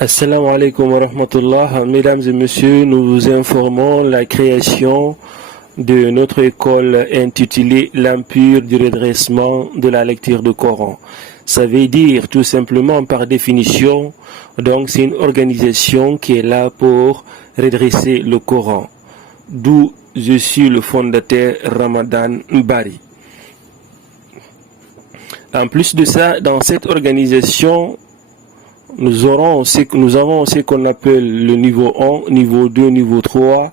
Assalamu alaikum wa rahmatullah. Mesdames et messieurs, nous vous informons la création de notre école intitulée L'Empire du redressement de la lecture du Coran. Ça veut dire tout simplement par définition, donc c'est une organisation qui est là pour redresser le Coran. D'où je suis le fondateur Ramadan Bari. En plus de ça, dans cette organisation, nous avons ce qu'on appelle le niveau 1, niveau 2, niveau 3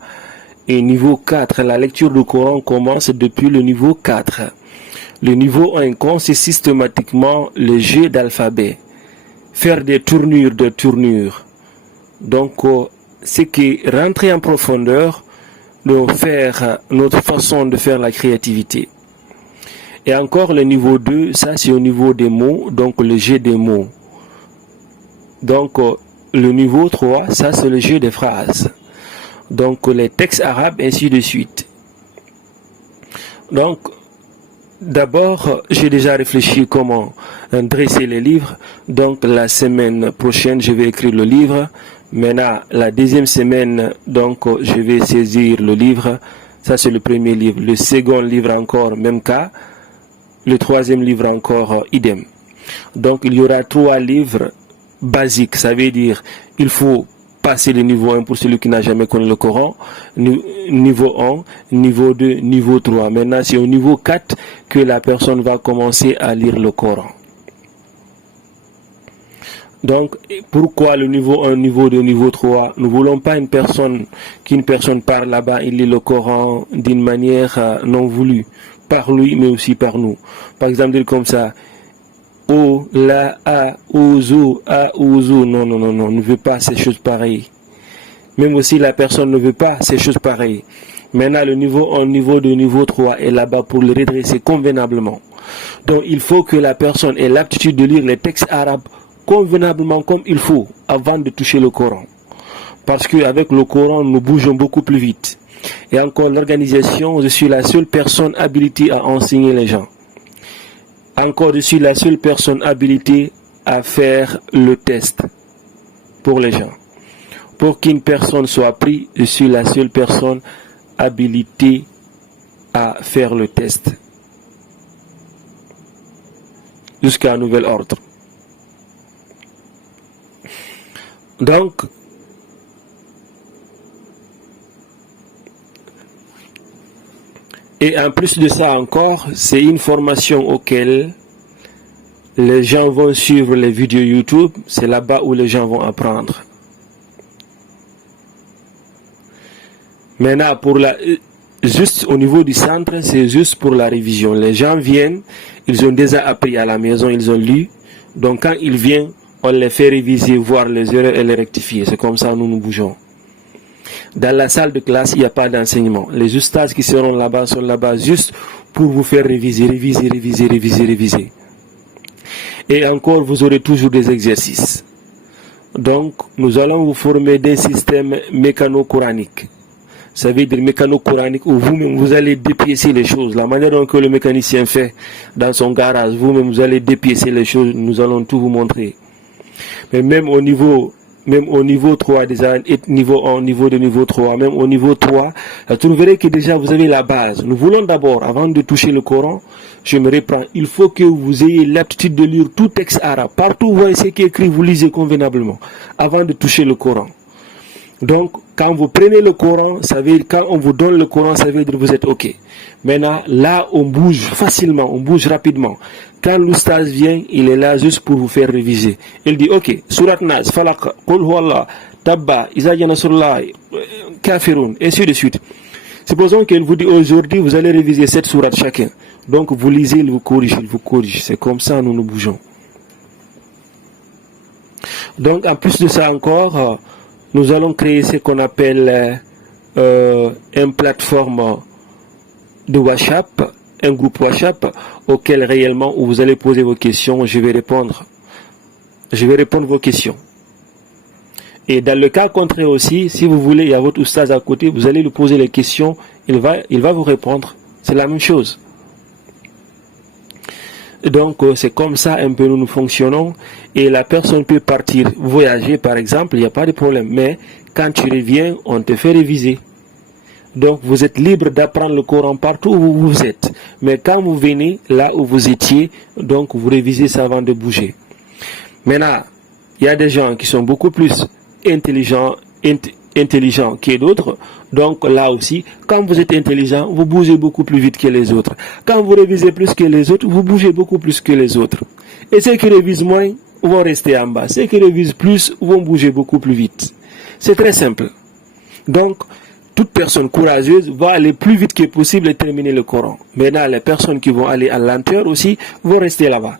et niveau 4. La lecture du Coran commence depuis le niveau 4. Le niveau 1 consiste systématiquement le jeu d'alphabet, faire des tournures. Donc, ce qui rentre en profondeur de faire notre façon de faire la créativité. Et encore le niveau 2, ça c'est au niveau des mots, donc le jeu des mots. Donc, le niveau 3, ça c'est le jeu des phrases. Donc, les textes arabes, ainsi de suite. Donc, d'abord, j'ai déjà réfléchi comment dresser les livres. Donc, la semaine prochaine, je vais écrire le livre. Maintenant, la deuxième semaine, donc, je vais saisir le livre. Ça, c'est le premier livre. Le second livre encore, même cas. Le troisième livre encore, idem. Donc, il y aura 3 livres basique, ça veut dire il faut passer le niveau 1 pour celui qui n'a jamais connu le Coran, niveau 1, niveau 2, niveau 3. Maintenant, c'est au niveau 4 que la personne va commencer à lire le Coran. Donc, pourquoi le niveau 1, niveau 2, niveau 3? Nous ne voulons pas qu'une personne parle là-bas, il lit le Coran d'une manière non voulue, par lui, mais aussi par nous. Par exemple, dire comme ça, O, la, a, ouzo, non, ne veut pas ces choses pareilles. Même aussi la personne ne veut pas ces choses pareilles. Maintenant, le niveau 1, niveau 2, niveau 3 est là-bas pour le redresser convenablement. Donc, il faut que la personne ait l'aptitude de lire les textes arabes convenablement comme il faut avant de toucher le Coran. Parce qu'avec le Coran, nous bougeons beaucoup plus vite. Et encore, l'organisation, je suis la seule personne habilitée à enseigner les gens. Encore, je suis la seule personne habilitée à faire le test pour les gens. Pour qu'une personne soit prise, je suis la seule personne habilitée à faire le test. Jusqu'à un nouvel ordre. Donc, et en plus de ça encore, c'est une formation auquel les gens vont suivre les vidéos YouTube. C'est là-bas où les gens vont apprendre. Maintenant, juste au niveau du centre, c'est juste pour la révision. Les gens viennent, ils ont déjà appris à la maison, ils ont lu. Donc quand ils viennent, on les fait réviser, voir les erreurs et les rectifier. C'est comme ça nous bougeons. Dans la salle de classe, il n'y a pas d'enseignement. Les ustads qui seront là-bas sont là-bas juste pour vous faire réviser. Et encore, vous aurez toujours des exercices. Donc, nous allons vous former des systèmes mécano-coraniques. Ça veut dire mécano-coranique où vous-même, vous allez dépiécer les choses. La manière dont le mécanicien fait dans son garage, vous-même, vous allez dépiécer les choses. Nous allons tout vous montrer. Mais même au niveau 3 déjà, niveau 1, niveau 2, niveau 3, même au niveau 3, vous trouverez que déjà vous avez la base. Nous voulons d'abord, avant de toucher le Coran, je me reprends, il faut que vous ayez l'aptitude de lire tout texte arabe. Partout où vous voyez ce qui est écrit, vous lisez convenablement, avant de toucher le Coran. Donc, quand vous prenez le Coran, ça veut dire, quand on vous donne le Coran, ça veut dire que vous êtes OK. Maintenant, là, on bouge facilement, on bouge rapidement. Quand l'oustaz vient, il est là juste pour vous faire réviser. Il dit, OK, Surat Nas, Falaq, Qul Huwallah, Tabba, Iza Jaa Nasrullah, Kafirun, et ainsi de suite. Supposons qu'il vous dit aujourd'hui, vous allez réviser 7 sourates chacun. Donc, vous lisez, il vous corrige. C'est comme ça, nous bougeons. Donc, en plus de ça encore, nous allons créer ce qu'on appelle une plateforme de WhatsApp, un groupe WhatsApp auquel réellement où vous allez poser vos questions, je vais répondre vos questions. Et dans le cas contraire aussi, si vous voulez, il y a votre oustaz à côté, vous allez lui poser les questions, il va vous répondre. C'est la même chose. Donc, c'est comme ça un peu nous fonctionnons. Et la personne peut partir voyager, par exemple, il n'y a pas de problème. Mais quand tu reviens, on te fait réviser. Donc, vous êtes libre d'apprendre le Coran partout où vous êtes. Mais quand vous venez là où vous étiez, donc vous révisez ça avant de bouger. Maintenant, il y a des gens qui sont beaucoup plus intelligents que d'autres. Donc là aussi, quand vous êtes intelligent, vous bougez beaucoup plus vite que les autres. Quand vous révisez plus que les autres, vous bougez beaucoup plus que les autres. Et ceux qui révisent moins vont rester en bas. Ceux qui révisent plus vont bouger beaucoup plus vite. C'est très simple. Donc, toute personne courageuse va aller plus vite que possible et terminer le Coran. Maintenant, les personnes qui vont aller à lenteur aussi vont rester là-bas.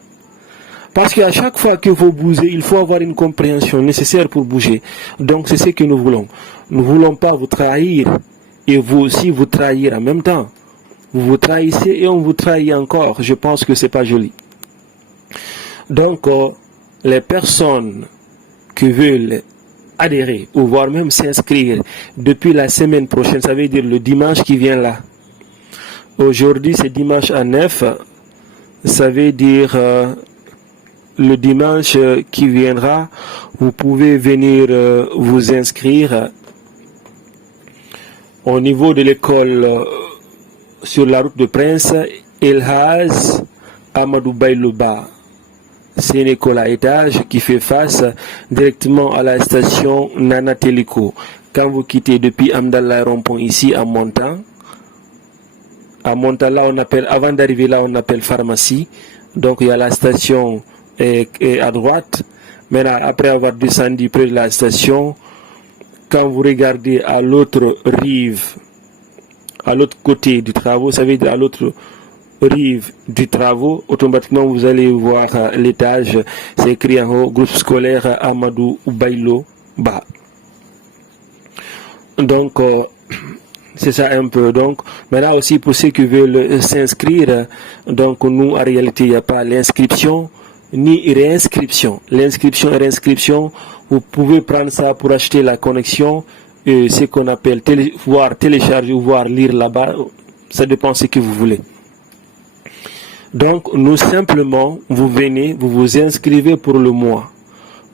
Parce qu'à chaque fois que vous bougez, il faut avoir une compréhension nécessaire pour bouger. Donc, c'est ce que nous voulons. Nous ne voulons pas vous trahir et vous aussi vous trahir en même temps. Vous vous trahissez et on vous trahit encore. Je pense que c'est pas joli. Donc, les personnes qui veulent adhérer ou voire même s'inscrire depuis la semaine prochaine, ça veut dire le dimanche qui vient là. Aujourd'hui, c'est dimanche à 9. Ça veut dire le dimanche qui viendra, vous pouvez venir vous inscrire au niveau de l'école sur la route de Prince Elhaz Amadou Baylouba. C'est une école à étage qui fait face directement à la station Nana Téléco. Quand vous quittez depuis Amdallah Rond-Point ici à montant là on appelle, avant d'arriver là on appelle pharmacie. Donc il y a la station et à droite. Maintenant, après avoir descendu près de la station, quand vous regardez à l'autre rive, à l'autre côté du travaux, ça veut dire à l'autre rive du travaux, automatiquement vous allez voir l'étage, c'est écrit en haut, groupe scolaire Amadou Baylo Ba. Donc, c'est ça un peu. Donc, maintenant aussi pour ceux qui veulent s'inscrire, donc nous en réalité il n'y a pas l'inscription ni réinscription. L'inscription et réinscription, vous pouvez prendre ça pour acheter la connexion, ce qu'on appelle voir télécharger ou voir lire là-bas, ça dépend de ce que vous voulez. Donc, nous simplement, vous venez, vous vous inscrivez pour le mois.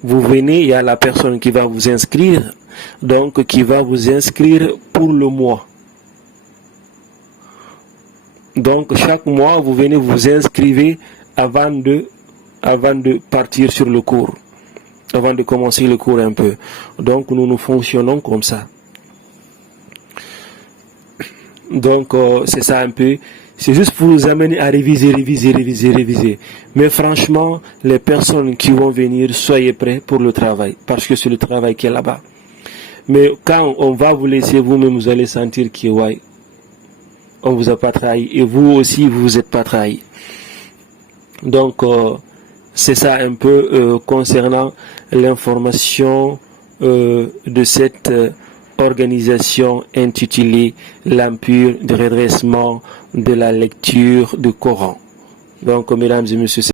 Vous venez, il y a la personne qui va vous inscrire, donc qui va vous inscrire pour le mois. Donc, chaque mois, vous venez vous inscrivez avant de partir sur le cours, avant de commencer le cours un peu. Donc, nous fonctionnons comme ça. Donc, c'est ça un peu. C'est juste pour vous amener à réviser. Mais franchement, les personnes qui vont venir, soyez prêts pour le travail, parce que c'est le travail qui est là-bas. Mais quand on va vous laisser vous-même, vous allez sentir que ouais, on vous a pas trahi, et vous aussi, vous êtes pas trahi. Donc, c'est ça un peu concernant l'information de cette organisation intitulée l'Empire de redressement de la lecture du Coran. Donc, mesdames et messieurs,